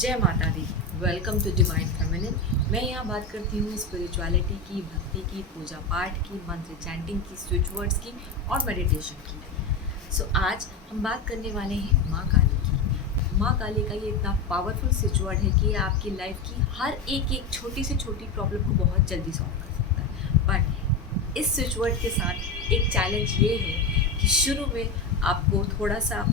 जय माता दी। Welcome to divine feminine. मैं यहाँ बात करती हूँ स्पिरिचुअलिटी की, भक्ति की, पूजा पाठ की, मंत्र चैंटिंग की, स्विच वर्ड्स की और मेडिटेशन की। आज हम बात करने वाले हैं माँ काली की। माँ काली का ये इतना पावरफुल स्विच वर्ड है कि आपकी लाइफ की हर एक छोटी से छोटी प्रॉब्लम को बहुत जल्दी सॉल्व कर सकता है। बट इस स्विच वर्ड के साथ एक चैलेंज ये है कि शुरू में आपको थोड़ा सा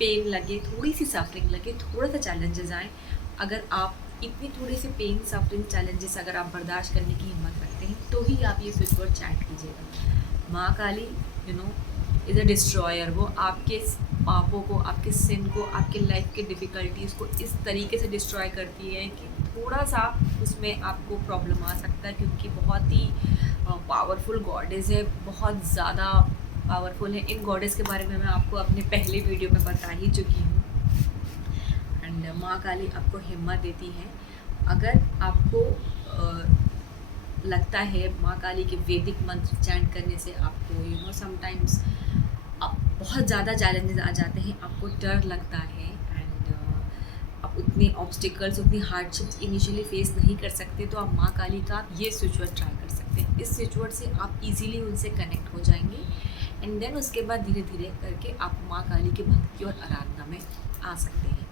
पेन लगे, थोड़ी सी सफरिंग लगे, थोड़ा सा चैलेंजेस आए। अगर आप इतनी थोड़ी सी पेन, सफरिंग, चैलेंजेस अगर आप बर्दाश्त करने की हिम्मत रखते हैं तो ही आप ये स्विच वर्ड चैट कीजिएगा। माँ काली इज़ अ डिस्ट्रॉयर। वो आपके पापों को, आपके सिन को, आपके लाइफ के डिफ़िकल्टीज़ को इस तरीके से डिस्ट्रॉय करती है कि थोड़ा सा उसमें आपको प्रॉब्लम आ सकता है, क्योंकि बहुत ही पावरफुल गॉडेस है, बहुत ज़्यादा पावरफुल है। इन गॉडेस के बारे में मैं आपको अपने पहले वीडियो में बता ही चुकी हूँ। एंड माँ काली आपको हिम्मत देती है। अगर आपको लगता है माँ काली के वैदिक मंत्र चैंट करने से आपको समटाइम्स आप बहुत ज़्यादा चैलेंजेस आ जाते हैं, आपको डर लगता है एंड आप उतने ऑब्स्टिकल्स, उतनी हार्डशिप्स इनिशियली फेस नहीं कर सकते, तो आप माँ काली का ये स्विच वर्ड ट्राई कर सकते हैं। इस स्विच वर्ड से आप इजीली उनसे कनेक्ट हो जाएंगे एंड देन उसके बाद धीरे धीरे करके आप माँ काली की भक्ति और आराधना में आ सकते हैं।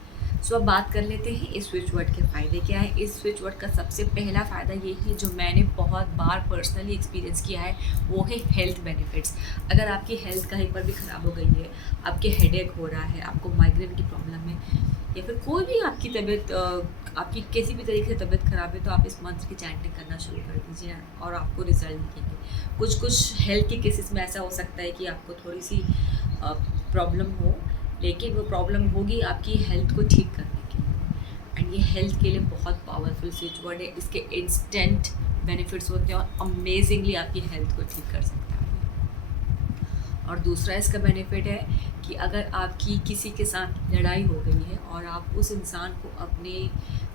अब बात कर लेते हैं इस स्विच वर्ड के फ़ायदे क्या है। इस स्विच वर्ड का सबसे पहला फ़ायदा ये है, जो मैंने बहुत बार पर्सनली एक्सपीरियंस किया है, वो है हेल्थ बेनिफिट्स। अगर आपकी हेल्थ कहीं पर भी ख़राब हो गई है, आपके हेडेक हो रहा है, आपको माइग्रेन की प्रॉब्लम है, या फिर कोई भी आपकी तबीयत, आपकी किसी भी तरीके से तबीयत ख़राब है, तो आप इस मंत्र की चैंटिंग करना शुरू कर दीजिए और आपको रिजल्ट दिखेंगे। कुछ हेल्थ के केसेस में ऐसा हो सकता है कि आपको थोड़ी सी प्रॉब्लम हो, लेकिन वो प्रॉब्लम होगी आपकी हेल्थ को ठीक करने के लिए। एंड ये हेल्थ के लिए बहुत पावरफुल स्विच वर्ड है। इसके इंस्टेंट बेनिफिट्स होते हैं और अमेजिंगली आपकी हेल्थ को ठीक कर सकता है। और दूसरा इसका बेनिफिट है कि अगर आपकी किसी के साथ लड़ाई हो गई है और आप उस इंसान को अपने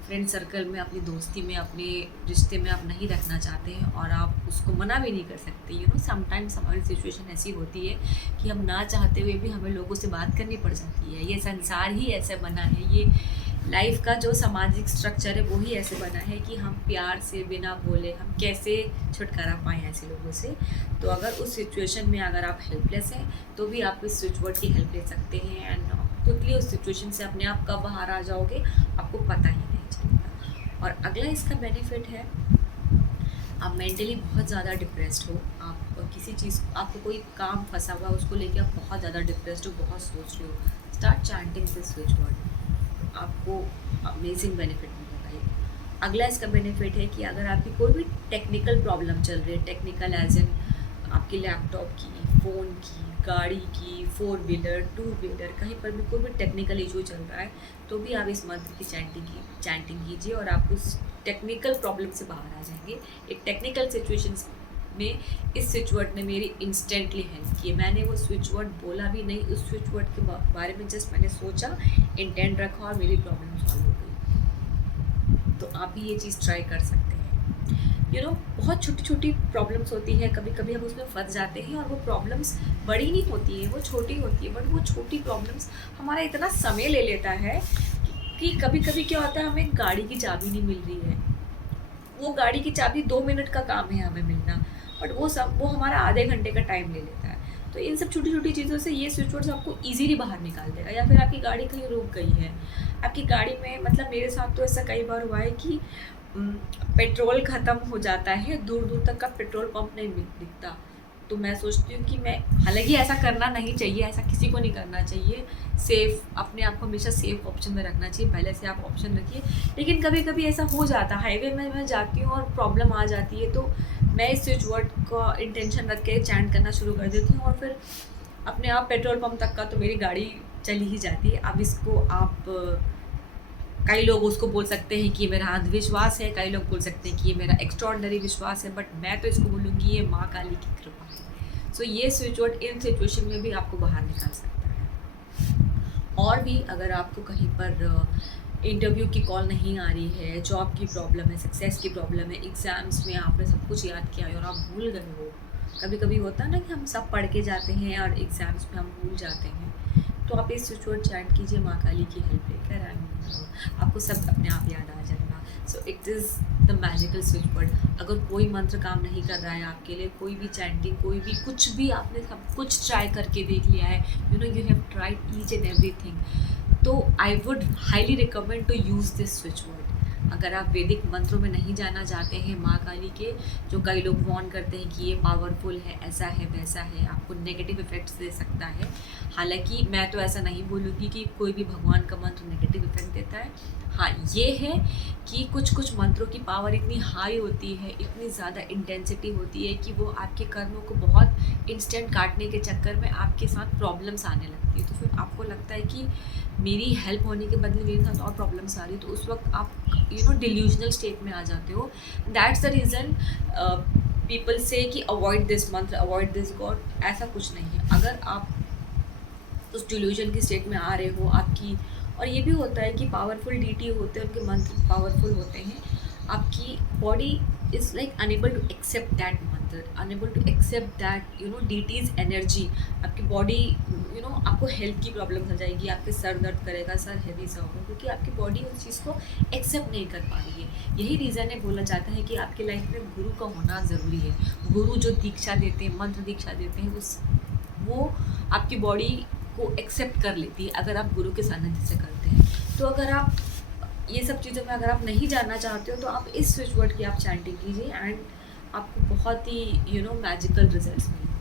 फ्रेंड सर्कल में, अपनी दोस्ती में, अपने रिश्ते में आप नहीं रखना चाहते हैं और आप उसको मना भी नहीं कर सकते, समटाइम्स हमारी सिचुएशन ऐसी होती है कि हम ना चाहते हुए भी हमें लोगों से बात करनी पड़ जाती है। ये संसार ही ऐसे बना है, ये लाइफ का जो सामाजिक स्ट्रक्चर है वो ही ऐसे बना है कि हम प्यार से बिना बोले हम कैसे छुटकारा पाएँ ऐसे लोगों से। तो अगर उस सिचुएशन में अगर आप हेल्पलेस हैं तो भी आप इस स्विच वर्ड की हेल्प ले सकते हैं एंड क्विकली उस सिचुएशन से अपने आप कब बाहर आ जाओगे आपको पता ही नहीं चलेगा। और अगला इसका बेनिफिट है, आप मेंटली बहुत ज़्यादा डिप्रेस्ड हो, आप किसी चीज़, आपको कोई काम फंसा हुआ है, उसको लेके आप बहुत ज़्यादा डिप्रेस्ड हो, बहुत सोच रहे हो, start chanting this switch word, आपको अमेजिंग बेनिफिट मिलेगा ये। अगला इसका बेनिफिट है कि अगर आपकी कोई भी टेक्निकल प्रॉब्लम चल रही है, टेक्निकल एज इन आपके लैपटॉप की, फ़ोन की, गाड़ी की, 4 व्हीलर, 2 व्हीलर, कहीं पर भी कोई भी टेक्निकल इशू चल रहा है, तो भी आप इस मंत्र की चैंटिंग कीजिए और आप उस टेक्निकल प्रॉब्लम से बाहर आ जाएंगे। एक टेक्निकल सिचुएशंस में इस स्विच वर्ड ने मेरी इंस्टेंटली हेल्प की है। मैंने वो स्विच वर्ड बोला भी नहीं, उस स्विच वर्ड के बारे में जस्ट मैंने सोचा, इंटेंट रखा और मेरी प्रॉब्लम सॉल्व हो गई। तो आप भी ये चीज़ ट्राई कर सकते हैं। बहुत छोटी छोटी प्रॉब्लम्स होती है, कभी कभी हम उसमें फंस जाते हैं और वो प्रॉब्लम्स बड़ी नहीं होती है, वो छोटी होती है, बट वो छोटी प्रॉब्लम्स हमारा इतना समय ले लेता है कि कभी कभी क्या होता है, हमें गाड़ी की चाबी नहीं मिल रही है, वो गाड़ी की चाबी 2 मिनट का काम है हमें मिलना, बट वो हमारा आधे घंटे का टाइम ले लेता है। तो इन सब छोटी छोटी चीज़ों से ये स्विच वर्ड्स आपको ईजिली बाहर निकाल देगा। या फिर आपकी गाड़ी कहीं रुक गई है, आपकी गाड़ी में, मतलब मेरे साथ तो ऐसा कई बार हुआ है कि पेट्रोल ख़त्म हो जाता है, दूर दूर तक का पेट्रोल पंप नहीं दिखता। तो मैं सोचती हूँ कि मैं, हालांकि ऐसा करना नहीं चाहिए, ऐसा किसी को नहीं करना चाहिए, सेफ़, अपने आप को हमेशा सेफ़ ऑप्शन में रखना चाहिए, पहले से आप ऑप्शन रखिए। लेकिन कभी कभी ऐसा हो जाता है, हाईवे में मैं जाती हूँ और प्रॉब्लम आ जाती है, तो मैं इस स्विच वर्ड का इंटेंशन रख के चैंट करना शुरू कर देती हूँ और फिर अपने आप पेट्रोल पंप तक का तो मेरी गाड़ी चली ही जाती है। अब इसको आप, कई लोग उसको बोल सकते हैं कि ये मेरा अंधविश्वास है, कई लोग बोल सकते हैं कि ये मेरा एक्स्ट्रॉर्डनरी विश्वास है, बट मैं तो इसको बोलूँगी ये माँ काली की कृपा है। ये स्विच वर्ड इन सिचुएशन में भी आपको बाहर निकाल सकता है। और भी अगर आपको कहीं पर इंटरव्यू की कॉल नहीं आ रही है, जॉब की प्रॉब्लम है, सक्सेस की प्रॉब्लम है, एग्ज़ाम्स में आपने सब कुछ याद किया है और आप भूल गए हो, कभी कभी होता है ना कि हम सब पढ़ के जाते हैं और एग्ज़ाम्स में हम भूल जाते हैं, तो आप इस स्विच वर्ड चैट कीजिए माँ काली की हेल्प लेकर एंड आपको सब अपने आप याद आ जाएगा। So it is the magical switch word. अगर कोई मंत्र काम नहीं कर रहा है आपके लिए, कोई भी चैंटिंग, कोई भी कुछ भी, आपने सब कुछ ट्राई करके देख लिया है, you have tried each and everything, तो I would highly recommend to use this switch word. अगर आप वैदिक मंत्रों में नहीं जाना चाहते हैं माँ काली के, जो कई लोग वॉर्न करते हैं कि ये पावरफुल है, ऐसा है वैसा है, आपको नेगेटिव इफेक्ट्स दे सकता है, हालांकि मैं तो ऐसा नहीं बोलूँगी कि कोई भी भगवान का मंत्र नेगेटिव इफेक्ट देता है। हाँ, ये है कि कुछ कुछ मंत्रों की पावर इतनी हाई होती है, इतनी ज़्यादा इंटेंसिटी होती है कि वो आपके कर्मों को बहुत इंस्टेंट काटने के चक्कर में आपके साथ प्रॉब्लम्स आने लगती है। तो फिर आपको लगता है कि मेरी हेल्प होने के बदले मेरे साथ और प्रॉब्लम्स आ रही है, तो उस वक्त आप डिल्यूजनल स्टेट में आ जाते हो। दैट्स द रीज़न पीपल से कि अवॉइड दिस मंत्र, अवॉइड दिस गॉड। ऐसा कुछ नहीं है। अगर आप उस डिल्यूजन की स्टेट में आ रहे हो, आपकी, और ये भी होता है कि पावरफुल डीटी होते हैं, उनके मंत्र पावरफुल होते हैं, आपकी body is like enable to accept that mantra, enable to accept that deities energy. आपकी बॉडी आपको हेल्थ की प्रॉब्लम हो जाएगी, आपके सर दर्द करेगा, सर हैवी सा होगा, क्योंकि आपकी बॉडी उस चीज़ को एक्सेप्ट नहीं कर पा रही है। यही रीज़न है, बोला जाता है कि आपकी लाइफ में गुरु का होना ज़रूरी है। गुरु जो दीक्षा देते हैं, मंत्र दीक्षा देते हैं, वो आपकी बॉडी को एक्सेप्ट कर लेती है अगर आप गुरु के सानिध्य से करते हैं। तो अगर आप ये सब चीज़ों में अगर आप नहीं जानना चाहते हो, तो आप इस स्विच वर्ड की आप चैंटिंग कीजिए एंड आपको बहुत ही मैजिकल रिजल्ट्स मिलेंगे।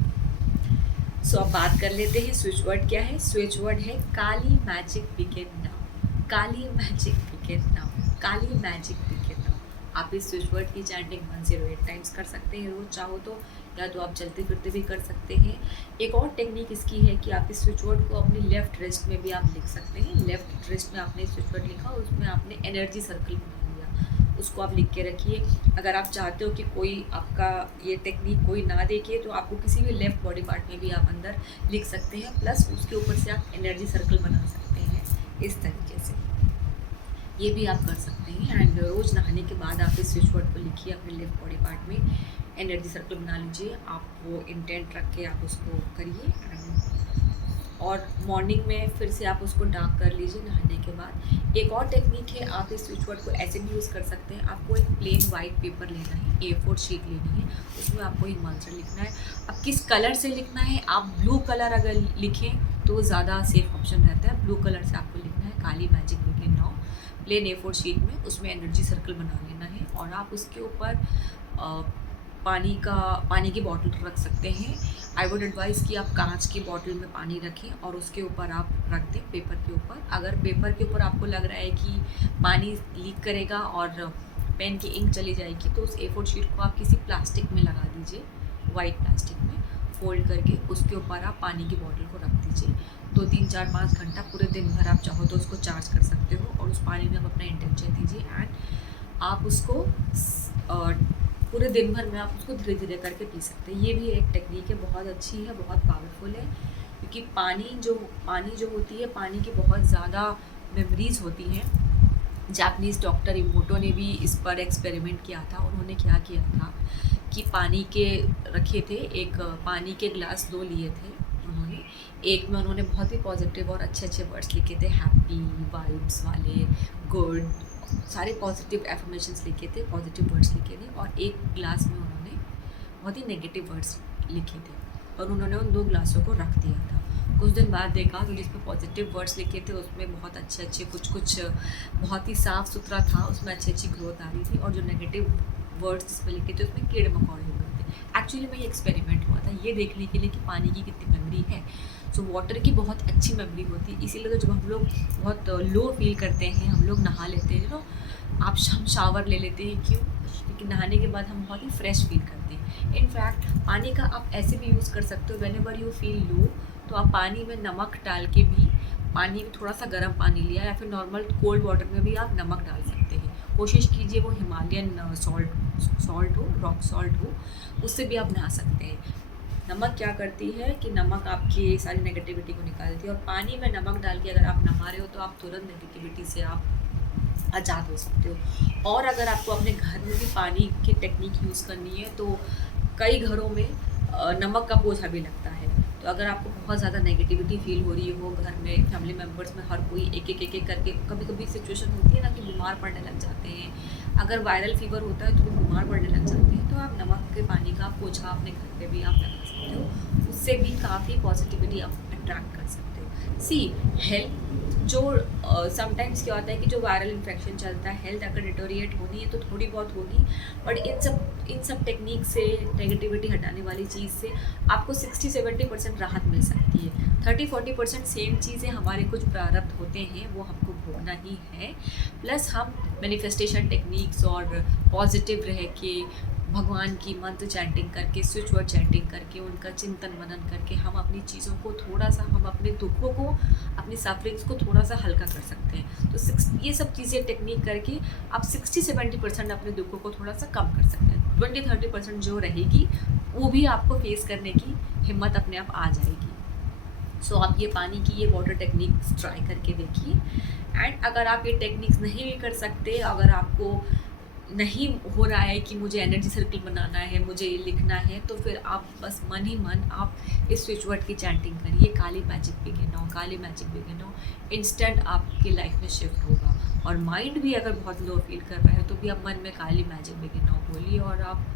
सो अब बात कर लेते हैं स्विच वर्ड क्या है। स्विच वर्ड है काली मैजिक बिगिन नाउ। काली मैजिक बिगिन नाउ। काली मैजिक बिगिन नाउ। आप इस स्विच वर्ड की चैंटिंग 108 टाइम्स कर सकते हैं रोज चाहो तो, या तो आप चलते फिरते भी कर सकते हैं। एक और टेक्निक इसकी है कि आप इस स्विच वर्ड को अपनी लेफ्ट रिस्ट में भी आप लिख सकते हैं। लेफ्ट रिस्ट में आपने स्विच वर्ड लिखा, उसमें आपने एनर्जी सर्कल बना लिया, उसको आप लिख के रखिए। अगर आप चाहते हो कि कोई आपका ये टेक्निक कोई ना देखे, तो आपको किसी भी लेफ्ट बॉडी पार्ट में भी आप अंदर लिख सकते हैं, प्लस उसके ऊपर से आप एनर्जी सर्कल बना सकते हैं इस तरीके से। ये भी आप कर सकते हैं। एंड रोज़ नहाने के बाद आप इस स्विच वर्ड को लिखिए अपने लेफ्ट बॉडी पार्ट में, एनर्जी सर्कल बना लीजिए। आप वो इंटेंट रख के आप उसको करिए, और मॉर्निंग में फिर से आप उसको डार्क कर लीजिए नहाने के बाद। एक और टेक्निक है, आप इस स्विच वर्ड को ऐसे भी यूज़ कर सकते हैं। आपको एक प्लेन वाइट पेपर लेना है, A4 शीट लेनी है, उसमें आपको ये मंत्र लिखना है। अब किस कलर से लिखना है, आप ब्लू कलर अगर लिखें तो ज़्यादा सेफ ऑप्शन रहता है। ब्लू कलर से आपको लिखना है काली magic begin now, plain A4 sheet में, उसमें एनर्जी सर्कल बना लेना है। और आप उसके ऊपर पानी की बॉटल रख सकते हैं। आई वुड एडवाइज़ कि आप कांच की बॉटल में पानी रखें और उसके ऊपर आप रख दें पेपर के ऊपर। अगर पेपर के ऊपर आपको लग रहा है कि पानी लीक करेगा और पेन की इंक चली जाएगी, तो उस A4 शीट को आप किसी प्लास्टिक में लगा दीजिए, वाइट प्लास्टिक में फोल्ड करके उसके ऊपर आप पानी की बॉटल को रख दीजिए। 2, 3, 4, 5 घंटा, पूरे दिन भर आप चाहो तो उसको चार्ज कर सकते हो, और उस पानी में आप अपना इंटेंशन दीजिए एंड आप उसको पूरे दिन भर में आप उसको धीरे धीरे करके पी सकते हैं। ये भी एक टेक्निक है, बहुत अच्छी है, बहुत पावरफुल है, क्योंकि पानी जो होती है, पानी की बहुत ज़्यादा मेमोरीज होती हैं। जापानीज़ डॉक्टर इमोटो ने भी इस पर एक्सपेरिमेंट किया था। उन्होंने क्या किया था कि पानी के रखे थे, एक पानी के ग्लास 2 लिए थे उन्होंने। एक में उन्होंने बहुत ही पॉजिटिव और अच्छे अच्छे वर्ड्स लिखे थे, हैप्पी वाइब्स वाले, गुड, सारे पॉजिटिव एफर्मेशंस लिखे थे, पॉजिटिव वर्ड्स लिखे थे। और एक ग्लास में उन्होंने बहुत ही नेगेटिव वर्ड्स लिखे थे, और उन्होंने उन 2 ग्लासों को रख दिया था। कुछ दिन बाद देखा तो जिसमें पॉजिटिव वर्ड्स लिखे थे उसमें बहुत अच्छे कुछ बहुत ही साफ़ सुथरा था, उसमें अच्छी ग्रोथ आ रही थी, और जो नेगेटिव वर्ड्स जिसमें लिखे थे उसमें कीड़े मकोड़े हो गए थे। एक्चुअली में ये एक्सपेरिमेंट हुआ था ये देखने के लिए कि पानी की कितनी मेमोरी है। सो वाटर की बहुत अच्छी मेमोरी होती है, इसीलिए तो जब हम लोग बहुत लो फील करते हैं, हम लोग नहा लेते हैं हम शावर ले लेते हैं, क्यों? क्योंकि नहाने के बाद हम बहुत ही फ्रेश फील करते हैं। इनफैक्ट पानी का आप ऐसे भी यूज़ कर सकते हो, when ever you feel low, तो आप पानी में नमक डाल के भी, पानी में थोड़ा सा गर्म पानी लिया या फिर नॉर्मल कोल्ड वाटर में भी आप नमक डाल सकते हैं। कोशिश कीजिए वो हिमालयन सॉल्ट हो, रॉक सॉल्ट हो, उससे भी आप नहा सकते हैं। नमक क्या करती है कि नमक आपकी सारी नेगेटिविटी को निकालती है, और पानी में नमक डाल के अगर आप नहा रहे हो तो आप तुरंत नेगेटिविटी से आप आज़ाद हो सकते हो। और अगर आपको अपने घर में भी पानी की टेक्निक यूज़ करनी है, तो कई घरों में नमक का बोझा भी लगता है। तो अगर आपको बहुत ज़्यादा नेगेटिविटी फील हो रही हो घर में, फैमिली मेम्बर्स में, हर कोई एक एक करके, कभी कभी सिचुएशन होती है ना कि बीमार पड़ने लग जाते हैं, अगर वायरल फीवर होता है तो वो बीमार पड़ने लग जाते हैं, तो आप नमक के पानी का पोछा अपने घर पे भी आप लगा सकते हो, उससे भी काफ़ी पॉजिटिविटी आप अट्रैक्ट कर सकते हो। सी हेल्थ जो समटाइम्स क्या होता है कि जो वायरल इन्फेक्शन चलता है, हेल्थ अगर डिटोरिएट होनी है तो थोड़ी बहुत होगी, बट इन सब टेक्निक से, नेगेटिविटी हटाने वाली चीज़ से आपको 60-70% राहत मिल सकती है। 30-40% सेम चीज़ें हमारे कुछ प्रारब्ध होते हैं, वो हमको भोगना ही है। प्लस हम मैनिफेस्टेशन टेक्निक्स और पॉजिटिव रह के, भगवान की मंत्र चैंटिंग करके, स्विच वर्ड चैंटिंग करके, उनका चिंतन मनन करके हम अपनी चीज़ों को थोड़ा सा, हम अपने दुखों को, अपनी सफरिंग्स को थोड़ा सा हल्का कर सकते हैं। तो ये सब चीज़ें टेक्निक करके आप 60-70% अपने दुखों को थोड़ा सा कम कर सकते हैं। 20-30% जो रहेगी वो भी आपको फेस करने की हिम्मत अपने आप आ जाएगी। सो आप ये पानी की ये वाटर टेक्निक्स ट्राई करके देखिए। एंड अगर आप ये टेक्निक्स नहीं भी कर सकते, अगर आपको नहीं हो रहा है कि मुझे एनर्जी सर्कल बनाना है, मुझे ये लिखना है, तो फिर आप बस मन ही मन आप इस स्विच वर्ड की चैंटिंग करिए, काली मैजिक बिगिन नाउ, काली मैजिक बिगिन नाउ। इंस्टेंट आपकी लाइफ में शिफ्ट होगा। और माइंड भी अगर बहुत लो फील कर रहा है तो भी आप मन में काली मैजिक बिगिन नाउ बोलिए और आप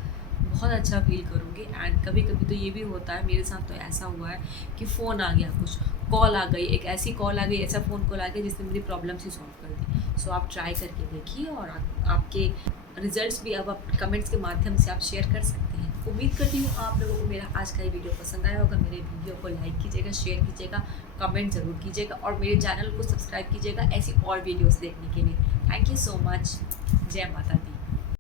बहुत अच्छा फील करोगे। एंड कभी कभी तो ये भी होता है, मेरे साथ तो ऐसा हुआ है कि फ़ोन आ गया, कुछ कॉल आ गई, एक ऐसी कॉल आ गई, ऐसा फ़ोन कॉल आ गया जिसने मेरी प्रॉब्लम्स ही सॉल्व कर दी। सो आप ट्राई करके देखिए और आपके रिजल्ट्स भी अब आप कमेंट्स के माध्यम से आप शेयर कर सकते हैं। उम्मीद करती हूँ आप लोगों को मेरा आज का ये वीडियो पसंद आया होगा। मेरे वीडियो को लाइक कीजिएगा, शेयर कीजिएगा, कमेंट ज़रूर कीजिएगा और मेरे चैनल को सब्सक्राइब कीजिएगा ऐसी और वीडियोस देखने के लिए। Thank you so much. जय माता दी।